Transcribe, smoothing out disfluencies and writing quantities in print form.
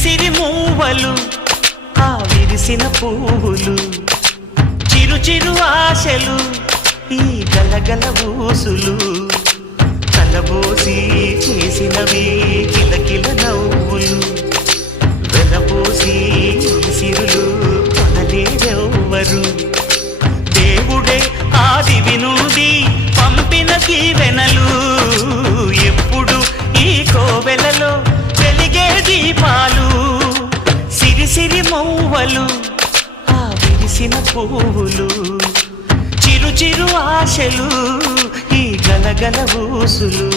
సిరి మూవలు ఆ విరిసిన పువ్వులు చిరు చిరు ఆశలు ఈ గలగల ఊసులు కలబోసి చేసినవి కిలకిల నవ్వులు వెలబోసి సిరులు కొనలేరెవ్వరు దేవుడే ఆదివి నుండి పంపిన దీవెనలు ఎప్పుడు ఈ కోవెలలో వెలిగే దీపాలు సిరి సిరి మౌవలు ఆ విరిసిన పువ్వులు చిరు చిరు ఆశలు ఈ గలగల ఊసులు